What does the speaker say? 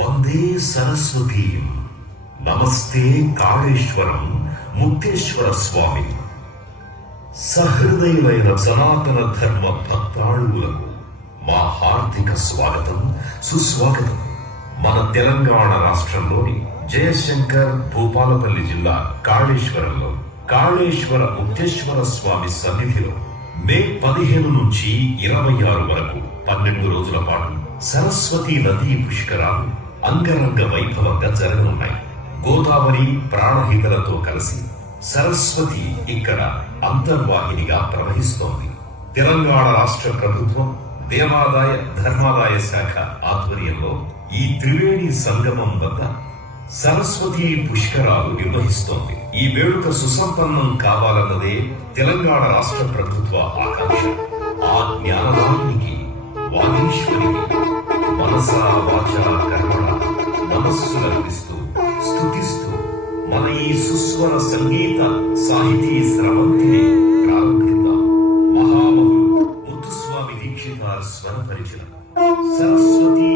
వందే సరస్వతీం నమస్తే కాళేశ్వరం ముక్తేశ్వర స్వామి. సహృదయులైన సనాతన ధర్మ భక్తాళువులకు మా హార్దిక స్వాగతం, సుస్వాగతం. మన తెలంగాణ రాష్ట్రంలోని జయశంకర్ భూపాలపల్లి జిల్లా కాళేశ్వరంలో కాళేశ్వర ముక్తేశ్వర స్వామి సన్నిధిలో మే 15 నుంచి 26 వరకు 12 రోజుల పాటు సరస్వతీ నదీ పుష్కరాలు అంగరంగ వైభవంగా జరగనున్నాయి. గోదావరి ప్రాణహితలతో కలిసి సరస్వతి ఇక్కడ అంతర్వాహినిగా ప్రవహిస్తోంది. తెలంగాణ రాష్ట్ర ప్రభుత్వం దేవాదాయ ధర్మాదాయ శాఖ ఆధ్వర్యంలో ఈ త్రివేణి సంగమం వద్ద సరస్వతి పుష్కరాలు నిర్వహిస్తోంది. ఈ వేడుక సుసంపన్నం కావాలన్నదే తెలంగాణ రాష్ట్ర ప్రభుత్వ ఆకాంక్ష. ఆ జ్ఞానవాహినికి వాగీశ్వరికి మనసా వాచా కర్మణ నమస్సులర్పిస్తూ స్తుతిస్తూ మన ఈ సుస్వర సంగీత సాహితీ స్రవంతిని ప్రారంభిద్దాం. మహామహులు ముత్తుస్వామి దీక్షితార్ స్వరపరిచిన సరస్వతీ